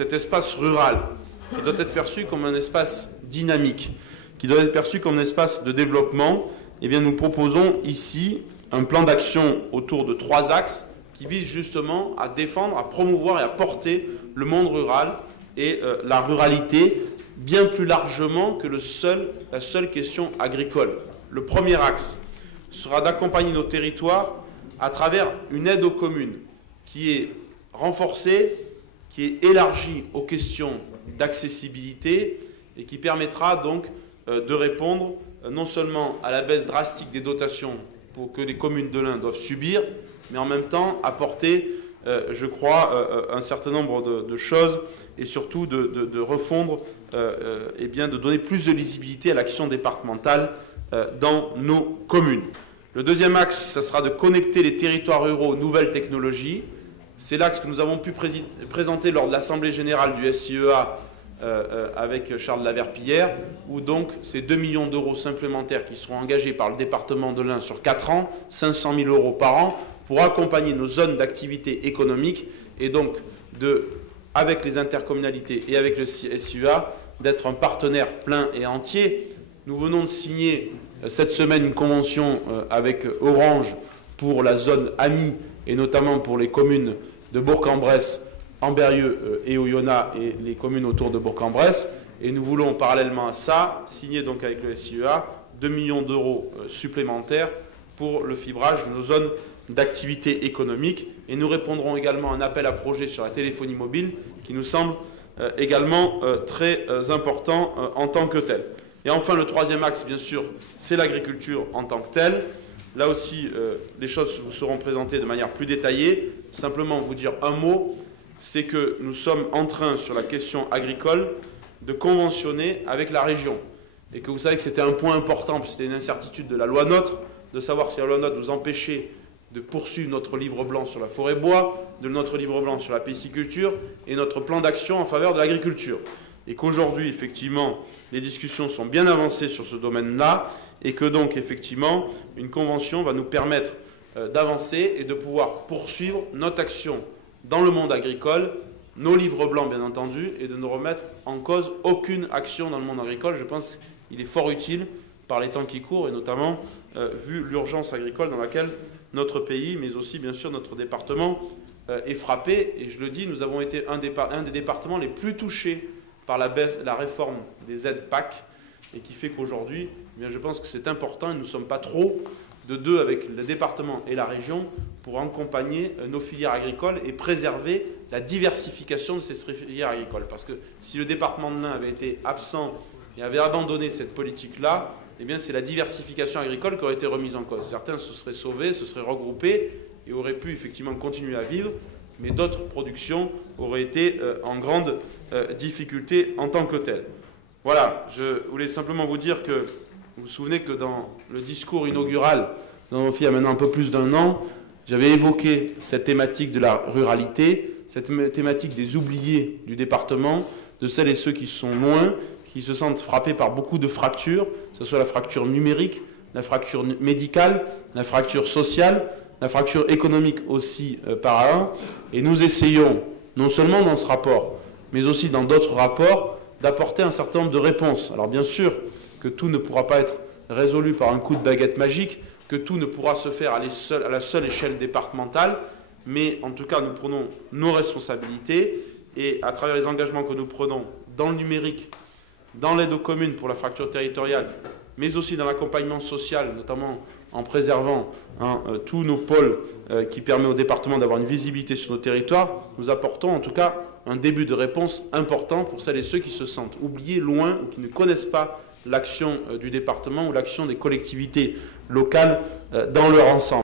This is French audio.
cet espace rural, qui doit être perçu comme un espace dynamique, qui doit être perçu comme un espace de développement, eh bien nous proposons ici un plan d'action autour de 3 axes qui visent justement à défendre, à promouvoir et à porter le monde rural et la ruralité bien plus largement que la seule question agricole. Le premier axe sera d'accompagner nos territoires à travers une aide aux communes qui est renforcée, qui est élargie aux questions d'accessibilité et qui permettra donc de répondre non seulement à la baisse drastique des dotations que les communes de l'Ain doivent subir, mais en même temps apporter, je crois, un certain nombre de choses et surtout de refondre et bien de donner plus de lisibilité à l'action départementale dans nos communes. Le deuxième axe, ça sera de connecter les territoires ruraux aux nouvelles technologies. C'est l'axe que nous avons pu présenter lors de l'Assemblée générale du SIEA avec Charles Laverpillière, où donc ces 2 millions d'euros supplémentaires qui seront engagés par le département de l'Ain sur 4 ans, 500 000 euros par an, pour accompagner nos zones d'activité économique et donc, avec les intercommunalités et avec le SIEA, d'être un partenaire plein et entier. Nous venons de signer cette semaine une convention avec Orange pour la zone AMI et notamment pour les communes de Bourg-en-Bresse, Ambérieu et Oyonnax et les communes autour de Bourg-en-Bresse. Et nous voulons parallèlement à ça signer donc avec le SIEA 2 millions d'euros supplémentaires pour le fibrage de nos zones d'activité économique. Et nous répondrons également à un appel à projet sur la téléphonie mobile qui nous semble également très important en tant que tel. Et enfin, le troisième axe, bien sûr, c'est l'agriculture en tant que telle. Là aussi, les choses vous seront présentées de manière plus détaillée. Simplement vous dire un mot, c'est que nous sommes en train, sur la question agricole, de conventionner avec la région. Et que vous savez que c'était un point important, parce que c'était une incertitude de la loi NOTRe, de savoir si la loi NOTRe nous empêchait de poursuivre notre livre blanc sur la forêt-bois, de notre livre blanc sur la pisciculture et notre plan d'action en faveur de l'agriculture. Et qu'aujourd'hui, effectivement, les discussions sont bien avancées sur ce domaine-là et que donc, effectivement, une convention va nous permettre d'avancer et de pouvoir poursuivre notre action dans le monde agricole, nos livres blancs, bien entendu, et de ne remettre en cause aucune action dans le monde agricole. Je pense qu'il est fort utile par les temps qui courent et notamment vu l'urgence agricole dans laquelle notre pays, mais aussi, bien sûr, notre département est frappé. Et je le dis, nous avons été un des départements les plus touchés par la réforme des aides PAC et qui fait qu'aujourd'hui, je pense que c'est important et nous ne sommes pas trop de deux avec le département et la région pour accompagner nos filières agricoles et préserver la diversification de ces filières agricoles. Parce que si le département de l'Ain avait été absent et avait abandonné cette politique-là, eh bien c'est la diversification agricole qui aurait été remise en cause. Certains se seraient sauvés, se seraient regroupés et auraient pu effectivement continuer à vivre, mais d'autres productions auraient été en grande difficulté en tant que telles. Voilà, je voulais simplement vous dire que vous vous souvenez que dans le discours inaugural, nous avons fait il y a maintenant un peu plus d'1 an, j'avais évoqué cette thématique de la ruralité, cette thématique des oubliés du département, de celles et ceux qui sont loin, qui se sentent frappés par beaucoup de fractures, que ce soit la fracture numérique, la fracture médicale, la fracture sociale, la fracture économique aussi par un. Et nous essayons, non seulement dans ce rapport, mais aussi dans d'autres rapports, d'apporter un certain nombre de réponses. Alors bien sûr que tout ne pourra pas être résolu par un coup de baguette magique, que tout ne pourra se faire à la seule échelle départementale, mais en tout cas nous prenons nos responsabilités et à travers les engagements que nous prenons dans le numérique, dans l'aide aux communes pour la fracture territoriale, mais aussi dans l'accompagnement social, notamment en préservant tous nos pôles qui permettent au département d'avoir une visibilité sur nos territoires, nous apportons en tout cas un début de réponse important pour celles et ceux qui se sentent oubliés, loin, ou qui ne connaissent pas l'action du département ou l'action des collectivités locales dans leur ensemble.